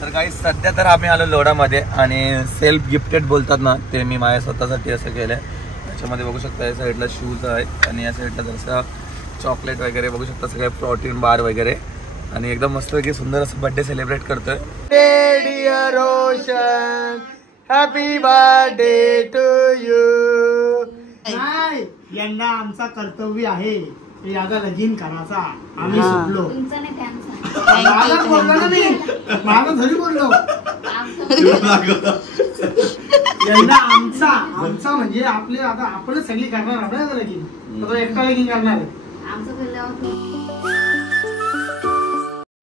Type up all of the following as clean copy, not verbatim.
तर काही सध्या तर आम्ही आलो लोडामध्ये आणि सेल्फ गिफ्टेड बोलतात ना ते मी माझ्या स्वतःसाठी असं केलंय. त्याच्यामध्ये बघू शकता या साईडला शूज आहेत आणि या साईडला जसं चॉकलेट वगैरे बघू शकता, सगळे प्रोटीन बार वगैरे आणि एकदम मस्तपैकी सुंदर असं बर्थडे सेलिब्रेट करतोय. Dear Roshan happy birthday to you. नाही यांना आमचा कर्तव्य आहे याचा लगीन करायचा. आम्ही सुटलो. माझा घरी बोललो यांना आमचा म्हणजे आपले आता आपणच सगळी करणार आहोत लगीन. तो एकटा लगीन करणार आहे.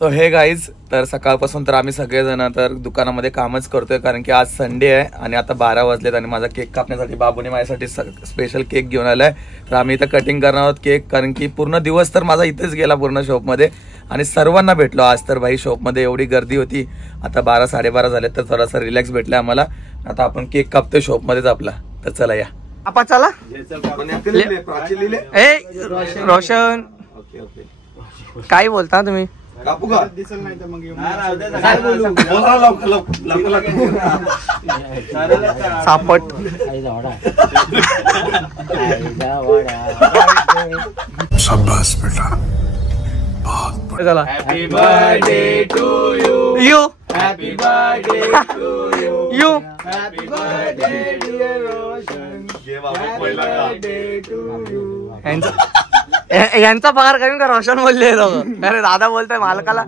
तो हे गाईज, तर सकाळपासून तर आम्ही सगळेजण तर दुकानामध्ये कामच करतोय कारण की आज संडे आहे आणि आता 12 वाजलेत आणि माझा केक कापण्यासाठी बाबूने माझ्यासाठी स्पेशल केक घेऊन आलाय. तर आम्ही इथं कटिंग करणार आहोत केक कारण की पूर्ण दिवस तर माझा इथेच गेला पूर्ण शॉपमध्ये आणि सर्वांना भेटलो आज. तर भाई शॉपमध्ये एवढी गर्दी होती. आता 12-12:30 झाले तर थोडासा रिलॅक्स भेटला आम्हाला. आता आपण केक कापतोय शॉपमध्येच आपला. तर चला या आपण चला. रोशन काय बोलता तुम्ही? कापू का? दिसल नाही तर मग सापट शाबाश बेटा. चला. Happy birthday to you. You happy birthday to you. You happy birthday dear Roshan. Birthday to you. यांचा पगार कमी का? रोशन बोलले लोक. अरे दादा बोलताय मालकाला.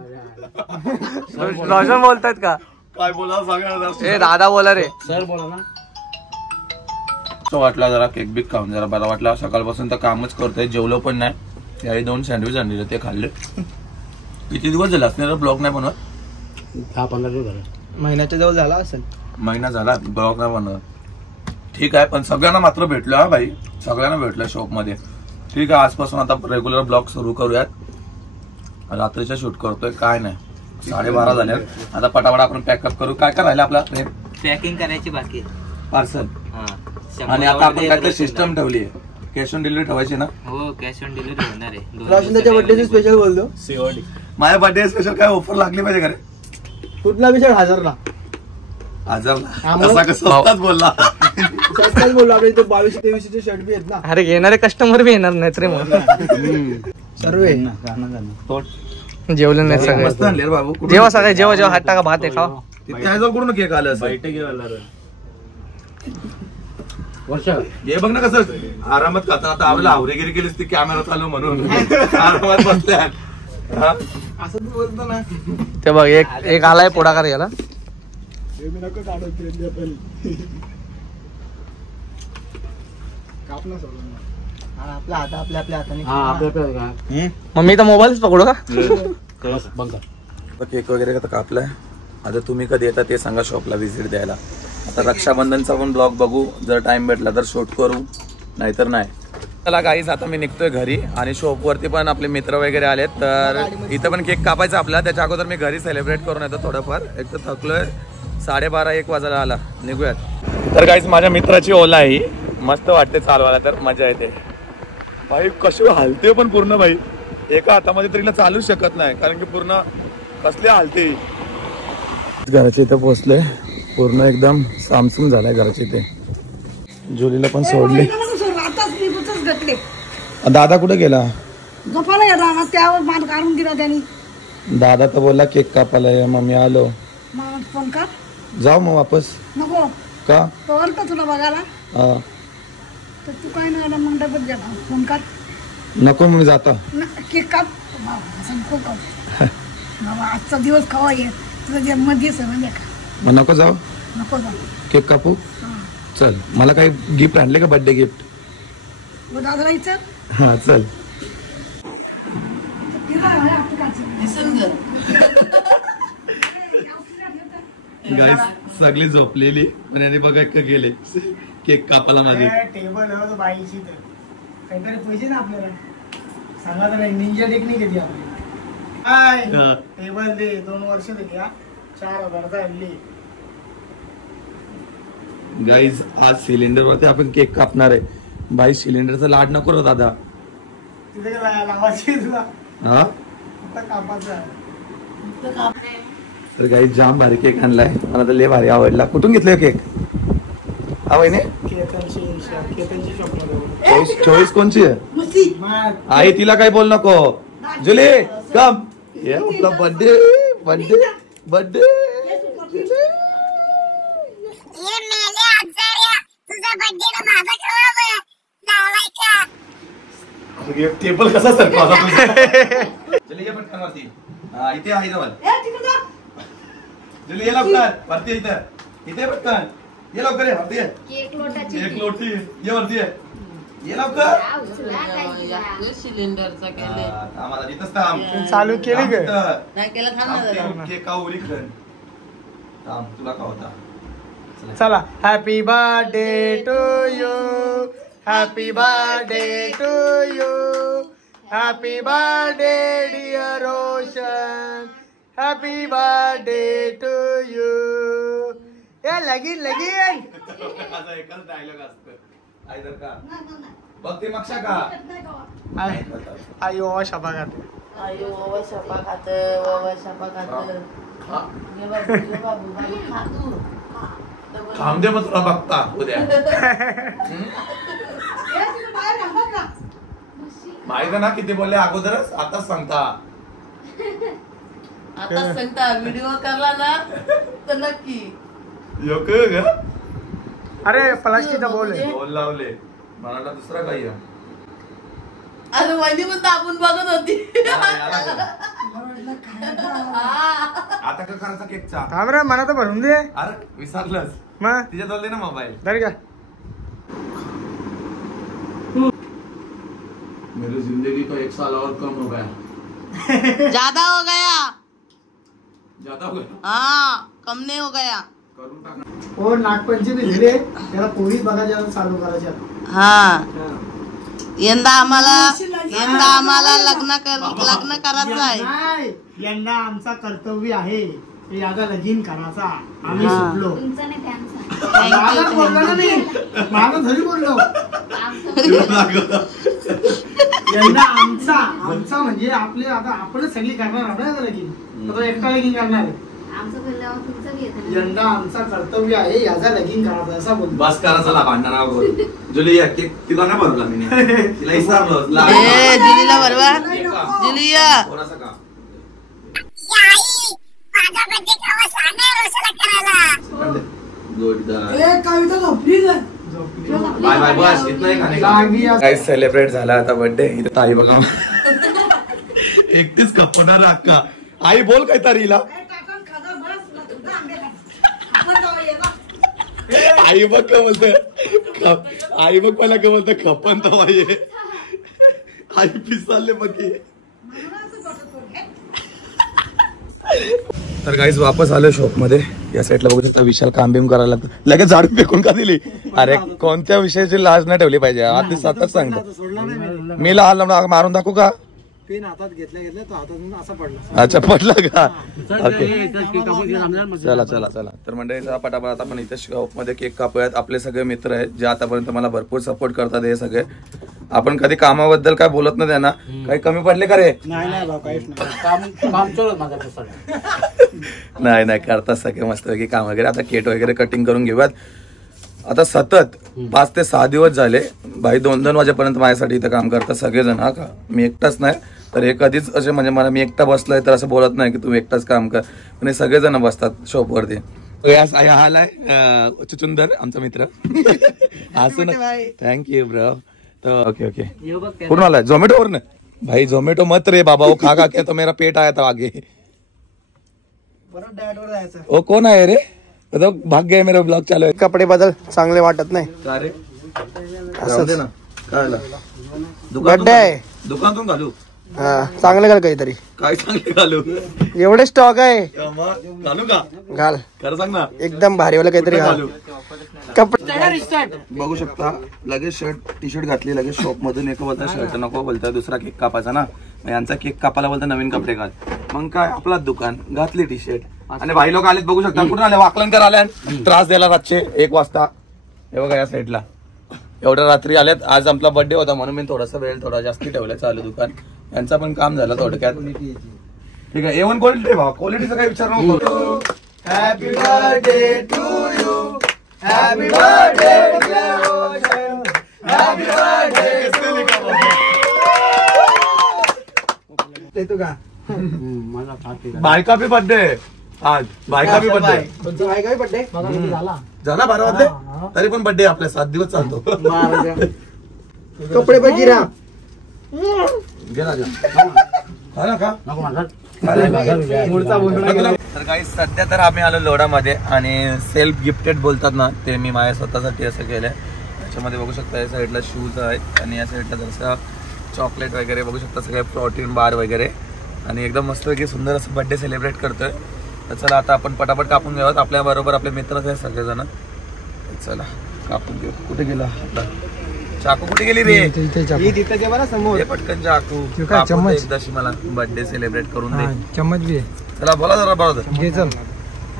रोशन बोलतायत का? काय बोला सांगा. ए दादा बोला रे. सर बोला ना. तो वाटला जरा केक बिक खाऊन जरा बरा वाटला. सकाळपासून तर कामच करतोय, जेवलो पण नाही. याही 2 सँडविच आणले ते खाल्ले. किती दिवस झाले असणार ब्लॉग नाही बनवत? 10-15 दिवस झाले. महिन्याच्या जवळ झाला असेल. महिना झाला ब्लॉग नाही बनवत. ठीक आहे पण सगळ्यांना मात्र भेटलो हा भाई. सगळ्यांना भेटलं शॉप मध्ये. ठीक आहे आजपासून आता रेग्युलर ब्लॉग सुरू करूयात. रात्रीच्या शूट करतोय काय नाही. 12:30 झाले. आता पटापट आपण पॅकअप करू. काय काय राहिलं आपला? पॅकिंग करायची बाकी पार्सल. आणि आता आपण काहीतरी सिस्टम ठेवली आहे. कॅश ऑन डिलिव्हरी ठेवायची ना? हो कॅश ऑन डिलिव्हरी होणार आहे. रोशन त्याच्या बर्थडेची स्पेशल बोलतो. सीओडी. माझ्या बर्थडे स्पेशल काय ऑफर लागली पाहिजे का रे? कुठला विषय 1000ला? 1000ला असा कसं बोलला? स्वस्तात बोललो. आपल्या इथे 2200-2300 शर्ट बी आहेत ना. अरे घेणारे कस्टमर बी येणार नाहीत रे. मग सर्व जेवले नाही सगळे. मस्त आणले रे बाबू. जेव्हा सगळे जेव्हा हात टाका भात आहे खावा. त्याजवळ कुठून केक आलं असं? हे बघ ना कसं आरामात खाता. आता आपल्याला आवरेगिरी केलीस ती कॅमेरा चालू म्हणून आरामात बसल्या. असं तू बोलतो ना. ते बघ एक आलाय पुढाकार याला. आपल्या हाताने. मग मी तर मोबाईलच पकडू का? केक वगैरे आता कापलाय. आता तुम्ही कधी येता ते सांगा शॉपला व्हिजिट द्यायला. आता रक्षाबंधनचा पण ब्लॉग बघू. जर टाइम भेटला तर शूट करू, नाहीतर नाही. चला गाईज आता मी निघतोय घरी आणि शॉपवरती पण आपले मित्र वगैरे आलेत. तर इथं पण केक कापायचा आपला. त्याच्या अगोदर मी घरी सेलिब्रेट करून येतो थोडंफार. एक तर थकलोय. 12:30-1 वाजायला आला. निघूयात. तर गाईज माझ्या मित्राची ओला आहे. मस्त वाटते चालवायला. तर मजा येते. भाई कशी हालते पण पूर्ण भाई. एका हातामध्ये तरीला चालूच शकत नाही कारण की पूर्ण कसले हालते. घराच्या इथं पोहोचले. पूर्ण एकदम सामसूम झालाय घराच्या इथे. जुलीला पण सोडले. दादा कुठे गेला? त्यावर मान काढून दिला त्यांनी. दादा तर बोलला केक कापायला या. मग मी आलो. फोन कर. जाऊ मग वापस. नको का? का तुला बघायला? हा तर तू काय नाही मग डबल द्या. फोन कर. नको मी जाता. केक काप. आजचा दिवस खवा ये. तुझा जन्मदिवस आहे म्हणजे का? मग नको जाऊ. नको जाऊ. केक कापू. चल मला काही गिफ्ट आणले का? Birthday gift? दादाला इच्छा. हा चल. गाईस सगळी झोपलेली पण यांनी बघा गेले केक कापाला माझे. टेबल होतं बाईची. तर काहीतरी पैसे ना आपल्याला सांगा तर. निंजा टेक्निक घेतली आपली. टेबल दे. 2 वर्ष दिली. 4000चा आणली. गाईज आज सिलेंडर वरती आपण केक कापणार आहे. बाई सिलेंडरचा लाड नको रे दादा. तिथे लावायची तुला. हा कापायचं. तर काही जाम भारी केक आणलाय, मला तर लय भारी आवडला. कुठून घेतलाय केक हा वहिनी? केतनची शॉपमध्ये. चॉईस कोणची आहे? आई तिला काही बोल नको. जुली कम ये आपला बर्थडे बर्थडे बर्थडे. टेबल कसा सर चले ये पटकन वरती. इथे आहे जवळ. जुली ये लवकर वरती. इथे पटकन ये लवकर ये वरती. एक लोटी ये वरती ये लवकर. सिलेंडरचा केले आम्हाला तिथंच थांब. चालू केली काय? नाही केलं थांब केक कावरी खण थांब तुला का होता. चला. Happy birthday to you. Happy birthday to you. Happy birthday dear Roshan. Happy birthday to you. लगीन लगीन. माझा एकच डायलॉग असतो. आई जर का बघ ते मागच्या का आई ओवा शपा खाते. आयो ओवा शपा खात ओवा शपा खात थांब दे मग तुला बघता उद्या. माहित ना किती बोलले अगोदरच आताच सांगता. आता सांगता व्हिडिओ करला ना तर नक्की योग अरे प्लास्टिकचा बोल आहे. बोल लावले मला दुसरा काही आहे. अरे वहिनी पण दाबून बघत होती. आता का करायचा केकचा. थांब रे मला तर भरून दे. अरे विसरलंच मग तिच्या जवळ दे ना मोबाईल. धर का. मेरी जिंदगी तो 1 साल और कम हो गया. ज्यादा हो गया. ज्यादा हो गया. हाँ कम नहीं हो गया. करून टाक. हो नागपंचमी झाले त्याला पोळी बघायच्या चालू करायच्या. हाँ यंदा आम्हाला लग्न करायचं आहे. नाही यंदा आमचा कर्तव्य आहे याचा लगीन करायचा. आम्ही सुटलो. माझा बोललो ना मी. माझा घरी बोललो. यंदा आमचा म्हणजे आपले आता आपणच सगळी करणार आहोत ना लगीन. तो एकटा लगीन करणार आहे. यंदा आमचा कर्तव्य आहे याचा लगीन करायचा असा बोलतो. बस करा चला भांडणा बोल. जुलिया केक तिला ना भरला मी तिला विसरलो. जुलीला बरवा जुलिया कोणाचा का बाय बाय बस काय सेलिब्रेट झाला आता बर्थडे. इथे ताई बघा एकटीच कपणार अक्का. आई बोल काय तरीला. आई बघ का बोलत. आई बघ मला का बोलत खपन तर पाहिजे. आई पिसाले बघ. तर काहीच वापस आलो शॉप मध्ये. या साईडला बघू शकता विशाल काम बिम करायला लागतं. लगेच झाडू फेकून का दिली. अरे कोणत्या विषयाची लाज नाही ठेवली पाहिजे. आधी सतत सांगतो मी लहान मारून दाखवू का. पेन हातात घेतल्या तो हातातून असा पडला. अच्छा पडला का. ओके चला चला चला. तर मंडळीचा पटापट आता आपण इथे शॉप मध्ये केक कापूयात. आपले सगळे मित्र आहेत जे आतापर्यंत मला भरपूर सपोर्ट करतात. हे सगळे आपण कधी कामाबद्दल काय बोलत नाही त्यांना. काही कमी पडले का रे. नाही नाही करतात सगळे मस्तपैकी काम वगैरे. आता केक वगैरे कटिंग करून घेऊयात. आता सतत 5 ते 6 दिवस झाले भाई 2-2 वाजेपर्यंत माझ्यासाठी इथं काम करतात सगळेजण. हा का मी एकटाच नाही तर हे कधीच असे म्हणजे मला मी एकटा बसलोय तर असं बोलत नाही की तू एकटाच काम कर. पण हे सगळेजण बसतात शॉपवरती. हा आलाय चुचुंदर आमचा मित्र. असं ना थँक्यू ब्रो. तर ओके ओके कुठून आलाय. झोमॅटो वरनं भाई. झोमॅटो मत रे बाबा. वो खा खा के तो मेरा पेट आया था आगे. ओ कोण आहे रे. भाग्य आहे मेरा ब्लॉग चालू आहे. कपडे बदल चांगले वाटत नाही. का रे असं दे ना. काय बर्थडे आहे. दुकानातून घालू. चांगलं घाल काहीतरी. काय चांगले घालू. एवढे स्टॉक आहे. घालू का. घाल खरं सांग ना. एकदम भारीवाला काहीतरी घाल. कपडे बघू शकता. लगेच शर्ट टी शर्ट घातली. लगेच शॉप मधून एक बोलता शर्ट नको बोलता दुसरा केक कापायचा ना. यांचा केक कापायला बोलता नवीन कपडे घाल. मग काय आपलाच दुकान घातली टी शर्ट. आणि भाई लोक आलेत बघू शकता. कुठून आले. वाकलनकर आल्या त्रास द्यायला रातचे 1 वाजता. हे बघा या साईडला एवढ्या रात्री आल्यात. आज आपला बर्थडे होता म्हणून मी थोडासा वेळ थोडा जास्ती ठेवलाय चालू दुकान. यांचा पण काम झालं थोडक्यात. ठीक आहे A1 क्वालिटी भावा, क्वालिटीचा काही विचार नको करू. Happy birthday to you, happy birthday happy birthday. बायका बी बर्थडे आज, बायका बी बर्थडे झाला 12 वाजले तरी पण बर्थडे आपल्या 7 दिवस चालतो. कपडे पण गिरा गेला का तर काही सध्या तर आम्ही आलो लोडामध्ये आणि सेल्फ गिफ्टेड बोलतात ना ते मी माझ्या स्वतःसाठी असं केलंय. त्याच्यामध्ये बघू शकता या साईडला शूज आहेत आणि या साईडला जसं चॉकलेट वगैरे बघू शकता, सगळे प्रोटीन बार वगैरे आणि एकदम मस्तपैकी सुंदर असं बर्थडे सेलिब्रेट करतोय. तर चला आता आपण पटापट कापून घेऊयात. आपल्या बरोबर आपले मित्रच आहेत सगळेजण. चला कापून घेऊ. कुठे गेला आता चाकू, कुठे गेली रे? समोर पटकन चाकू कापून एकदाशी मला बर्थडे सेलिब्रेट करून दे. चम्मच भी चला बोला जरा बरोबर. घे चल.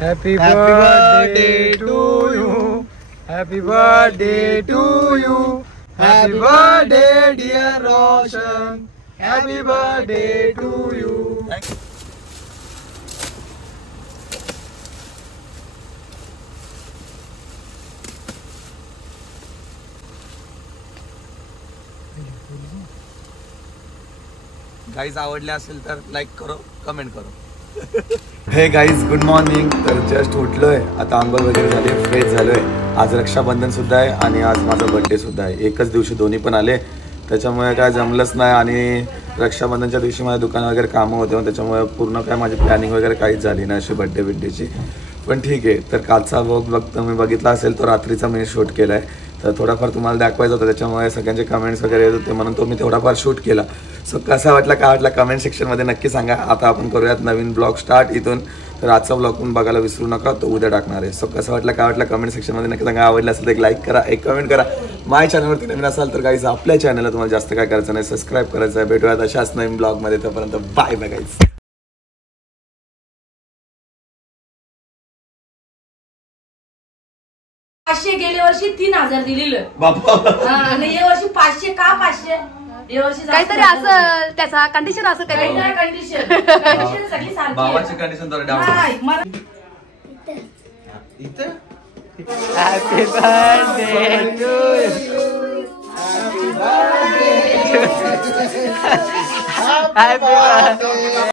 Happy birthday to you, happy birthday to you, happy birthday dear Roshan, happy birthday to you. Guys आवडले असेल तर लाईक करो, कमेंट करो. Hey guys good morning. तर जस्ट उठलोय आता, आंघोळ वगैरे झाली, फ्रेश झालोय. आज रक्षाबंधन सुद्धा आहे आणि आज माझा बर्थडे सुद्धा आहे. एकच दिवशी दोन्ही पण आले, त्याच्यामुळे काय जमलंच नाही. आणि रक्षाबंधनच्या दिवशी माझ्या दुकान वगैरे कामं होते, त्याच्यामुळे पूर्ण काय माझी प्लॅनिंग वगैरे काहीच झाली नाही अशी बड्डेची. पण ठीक आहे. तर कालचा व्लॉग तुम्ही बघितला असेल तो रात्रीचा मी शूट केला आहे. तर थोडाफार तुम्हाला दाखवायचं होतं, त्याच्यामुळे सगळ्यांचे कमेंट्स वगैरे येत होते म्हणून तो मी थोडाफार शूट केला. सो कसा वाटला काय वाटला कमेंट सेक्शनमध्ये नक्की सांगा. आता आपण करूयात नवीन ब्लॉग स्टार्ट इथून. तर आजचा ब्लॉग पण बघायला विसरू नका, तो उद्या टाकणार आहे. सो कसं वाटलं काय वाटलं कमेंट सेक्शनमध्ये नक्की सांगा. आवडलं असेल तर एक लाईक करा, एक कमेंट करा. माझ्या चॅनलवरती नवीन असाल तर गाईज आपल्या चॅनलला तुम्हाला जास्त काय करायचं नाही, सबस्क्राईब करायचं आहे. भेटूयात अशाच नवीन ब्लॉगमध्ये. तोपर्यंत बाय बाय गाईज. पाचशे गेल्या वर्षी 3000 दिलेलं बाबा आणि या वर्षी 500. का 500? या वर्षी काहीतरी असं त्याचा कंडिशन असं काही कंडिशन सगळी सारखी बाबाची कंडिशन जरा डाऊन. आहे. मला happy birthday to you, happy